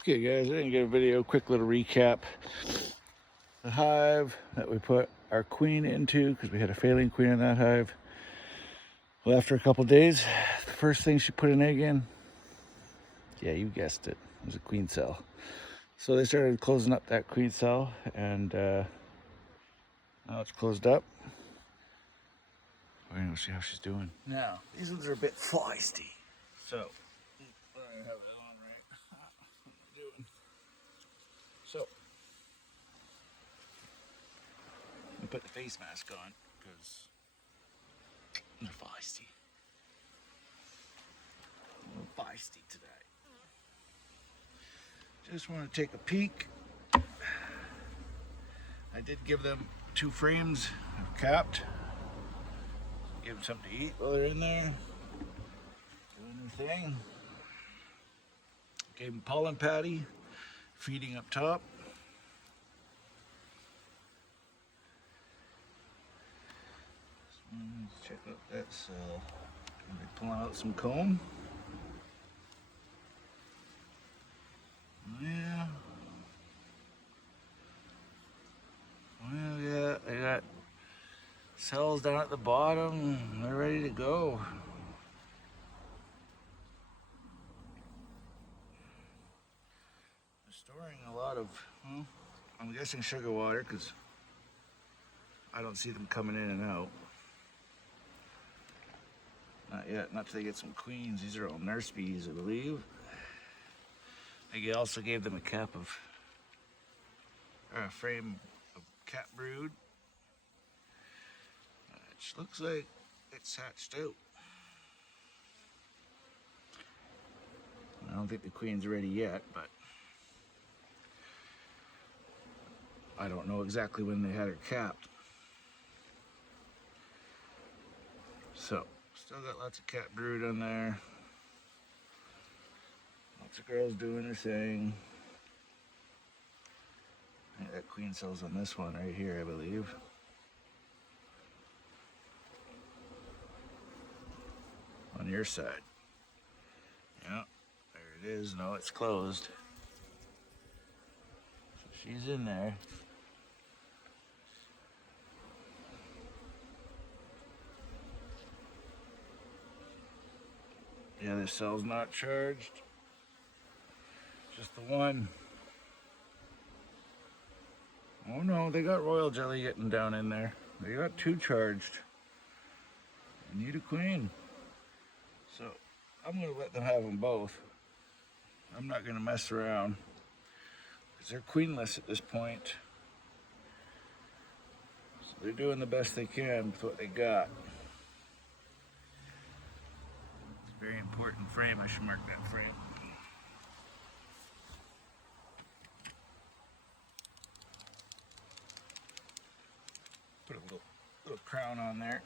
Okay, guys, I didn't get a video. Quick little recap. The hive that we put our queen into, because we had a failing queen in that hive. Well, after a couple days, the first thing she put an egg in, yeah, you guessed it, it was a queen cell. So they started closing up that queen cell, and now it's closed up. We're gonna see how she's doing. Now, these ones are a bit feisty. So, I don't have it on right. What am I doing? So, I put the face mask on because they're feisty. A little feisty today. Just want to take a peek. I did give them 2 frames of capped. Give them something to eat while they're in there. Doing their thing. Gave them pollen patty, feeding up top. Let's check out that cell. Gonna be pulling out some comb. Yeah. Well, yeah, I got cells down at the bottom. They're ready to go. They're storing a lot of, well, I'm guessing sugar water because I don't see them coming in and out. Not yet, not till they get some queens. These are all nurse bees, I believe. I also gave them a cap of, or a frame of cat brood, which looks like it's hatched out. I don't think the queen's ready yet, but I don't know exactly when they had her capped. So, still got lots of cat brood on there. Lots of girls doing their thing. I think that queen cell's on this one right here, I believe. On your side. Yeah, there it is. No, it's closed. So she's in there. The other cell's not charged. Just the one. Oh no, they got royal jelly getting down in there. They got 2 charged. I need a queen. So I'm gonna let them have them both. I'm not gonna mess around because they're queenless at this point. So they're doing the best they can with what they got. It's a very important frame. I should mark that frame. Put a little crown on there.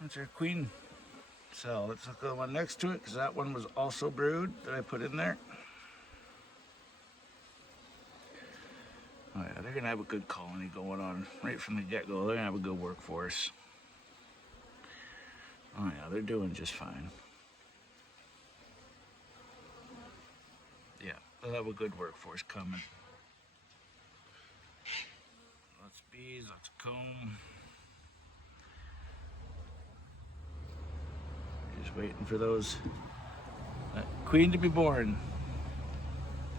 That's our queen cell. Let's look at the one next to it because that one was also brood that I put in there. Oh yeah, they're gonna have a good colony going on right from the get-go. They're gonna have a good workforce. Oh yeah, they're doing just fine. Yeah, they'll have a good workforce coming. Lots of bees, lots of comb. Just waiting for those queen to be born.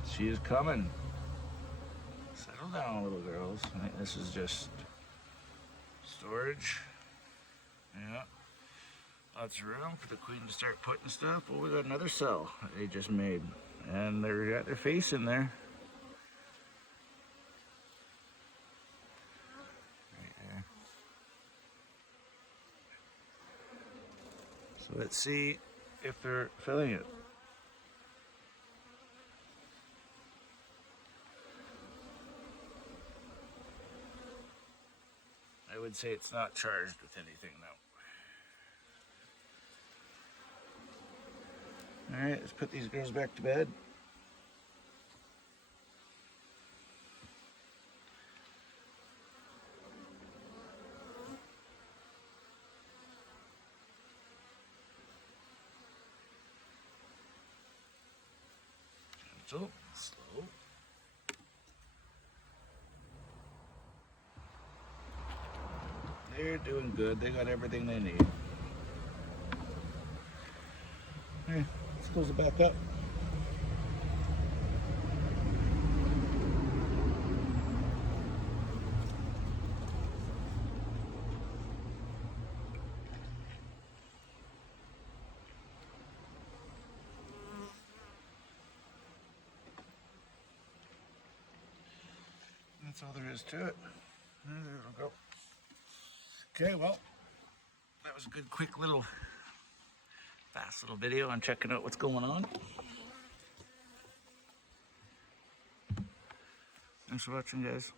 She is coming. Settle down, little girls. I think this is just storage. Yeah. Lots of room for the queen to start putting stuff. Oh, we got another cell that they just made. And they got their face in there. Right there. So let's see if they're filling it. I would say it's not charged with anything though. All right, let's put these girls back to bed. So slow. They're doing good. They got everything they need. Hey, let's close it back up. That's all there is to it. There we go. Okay, well, that was a good, quick little, fast little video on checking out what's going on. Thanks for watching, guys.